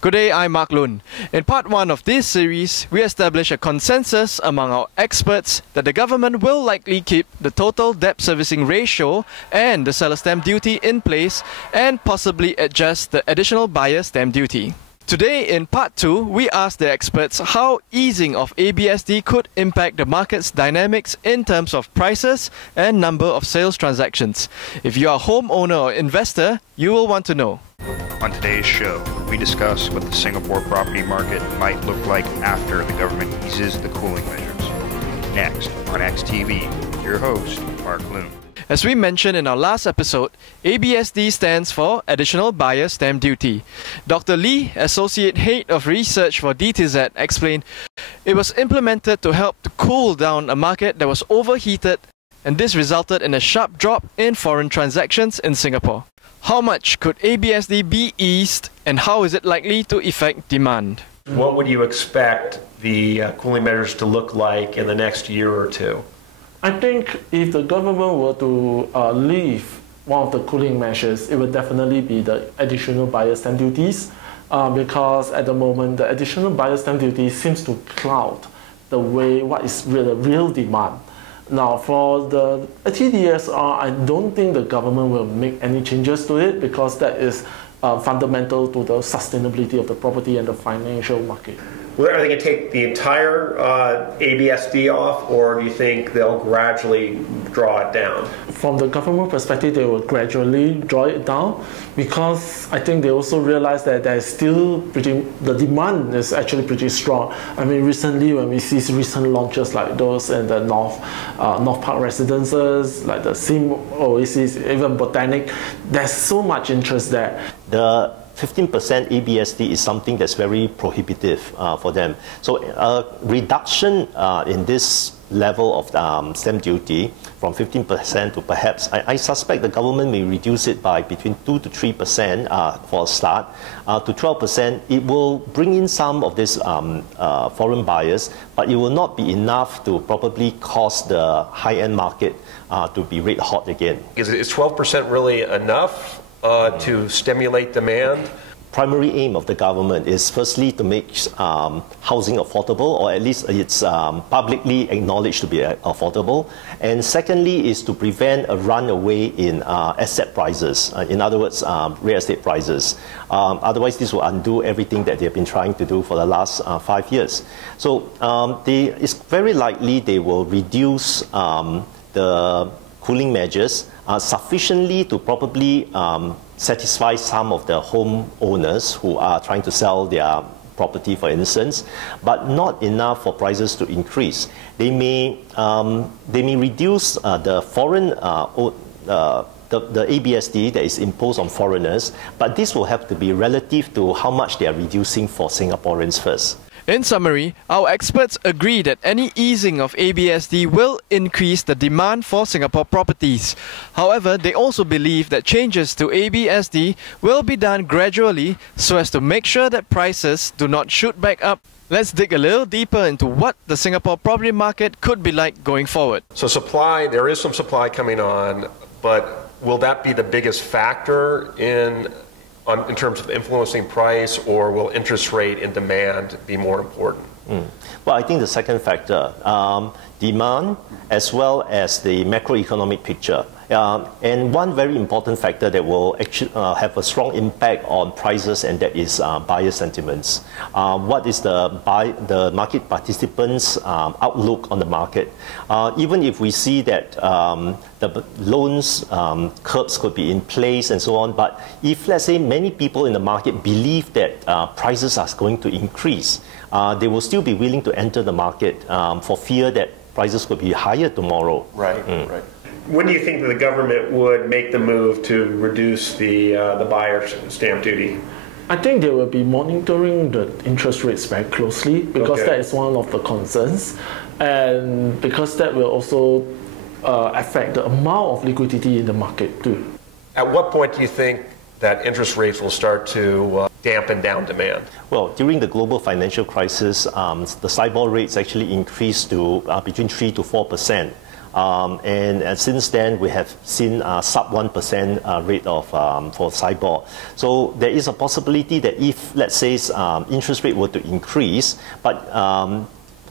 Good day, I'm Mark Lun. In part 1 of this series, we establish a consensus among our experts that the government will likely keep the total debt servicing ratio and the seller stamp duty in place and possibly adjust the additional buyer stamp duty. Today, in part 2, we ask the experts how easing of ABSD could impact the market's dynamics in terms of prices and number of sales transactions. If you are a homeowner or investor, you will want to know. On today's show, we discuss what the Singapore property market might look like after the government eases the cooling measures. Next, on XTV, your host, Mark Lun. As we mentioned in our last episode, ABSD stands for Additional Buyer Stamp Duty. Dr. Lee, Associate Head of Research for DTZ, explained it was implemented to help to cool down a market that was overheated, and this resulted in a sharp drop in foreign transactions in Singapore. How much could ABSD be eased, and how is it likely to affect demand? What would you expect the cooling measures to look like in the next year or two? I think if the government were to leave one of the cooling measures, it would definitely be the additional buyer stamp duties, because at the moment the additional buyer stamp duty seems to cloud the way what is the real demand. Now, for the TDSR, I don't think the government will make any changes to it because that is fundamental to the sustainability of the property and the financial market. Well, are they going to take the entire ABSD off, or do you think they'll gradually draw it down? From the government perspective, they will gradually draw it down because I think they also realize that there's still the demand is actually pretty strong. I mean, recently when we see recent launches like those in the North Park Residences, like the Sim Oasis, even Botanic, there's so much interest there. The 15% ABSD is something that's very prohibitive for them. So a reduction in this level of stamp duty from 15% to perhaps, I suspect the government may reduce it by between 2 to 3% for a start, to 12%. It will bring in some of these foreign buyers, but it will not be enough to probably cause the high-end market to be red hot again. Is 12% really enough to stimulate demand? Primary aim of the government is firstly to make housing affordable, or at least it's publicly acknowledged to be affordable. And secondly is to prevent a runaway in asset prices, in other words, real estate prices. Otherwise, this will undo everything that they've been trying to do for the last 5 years. So it's very likely they will reduce the cooling measures sufficiently to probably satisfy some of the homeowners who are trying to sell their property, for instance, but not enough for prices to increase. They may reduce the foreign the ABSD that is imposed on foreigners, but this will have to be relative to how much they are reducing for Singaporeans first. In summary, our experts agree that any easing of ABSD will increase the demand for Singapore properties. However, they also believe that changes to ABSD will be done gradually so as to make sure that prices do not shoot back up. Let's dig a little deeper into what the Singapore property market could be like going forward. So supply, there is some supply coming on, but will that be the biggest factor in terms of influencing price, or will interest rate and demand be more important? Well, I think the second factor, demand as well as the macroeconomic picture. And one very important factor that will actually have a strong impact on prices, and that is buyer sentiments. What is the market participants' outlook on the market? Even if we see that the loans curbs could be in place and so on, but if, let's say, many people in the market believe that prices are going to increase, they will still be willing to enter the market for fear that prices could be higher tomorrow. Right, right. When do you think that the government would make the move to reduce the buyer stamp duty? I think they will be monitoring the interest rates very closely because that is one of the concerns, and because that will also affect the amount of liquidity in the market too. At what point do you think that interest rates will start to dampen down demand? Well, during the global financial crisis, the SIBOR rates actually increased to between 3 to 4%. And since then, we have seen sub 1% rate of for SIBOR. So there is a possibility that if, let's say, interest rate were to increase, but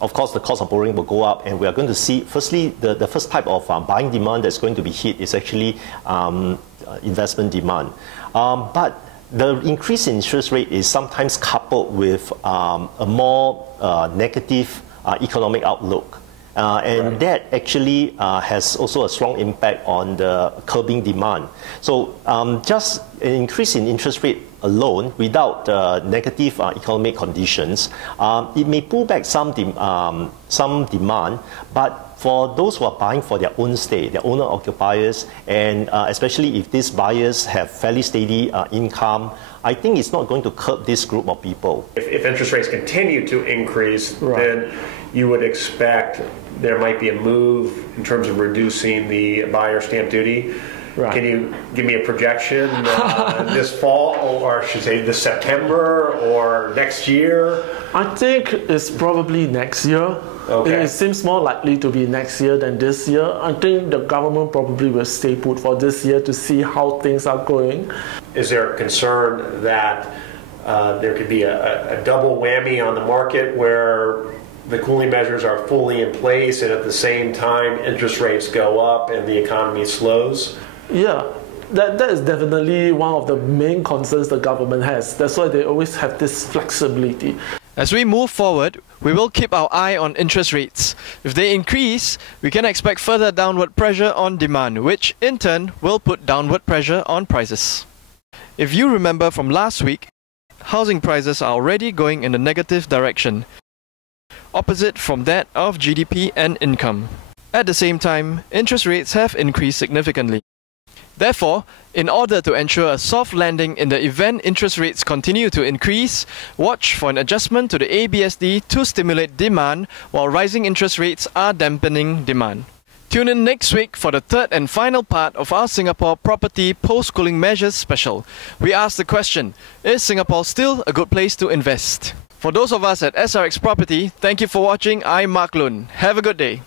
of course, the cost of borrowing will go up, and we are going to see, firstly, the first type of buying demand that's going to be hit is actually investment demand. But the increase in interest rate is sometimes coupled with a more negative economic outlook. And that actually has also a strong impact on the curbing demand. So just an increase in interest rate alone, without negative economic conditions, it may pull back some demand, but for those who are buying for their own stay, their owner-occupiers, and especially if these buyers have fairly steady income, I think it's not going to curb this group of people. If interest rates continue to increase, then you would expect there might be a move in terms of reducing the buyer stamp duty. Right. Can you give me a projection this fall, or I should say this September or next year? I think it's probably next year. Okay. It seems more likely to be next year than this year. I think the government probably will stay put for this year to see how things are going. Is there a concern that there could be a double whammy on the market where the cooling measures are fully in place and at the same time interest rates go up and the economy slows? Yeah, that is definitely one of the main concerns the government has. That's why they always have this flexibility. As we move forward, we will keep our eye on interest rates. If they increase, we can expect further downward pressure on demand, which in turn will put downward pressure on prices. If you remember from last week, housing prices are already going in the negative direction, opposite from that of GDP and income. At the same time, interest rates have increased significantly. Therefore, in order to ensure a soft landing in the event interest rates continue to increase, watch for an adjustment to the ABSD to stimulate demand while rising interest rates are dampening demand. Tune in next week for the third and final part of our Singapore Property Post-Cooling Measures special. We ask the question, is Singapore still a good place to invest? For those of us at SRX Property, thank you for watching. I'm Mark Lun. Have a good day.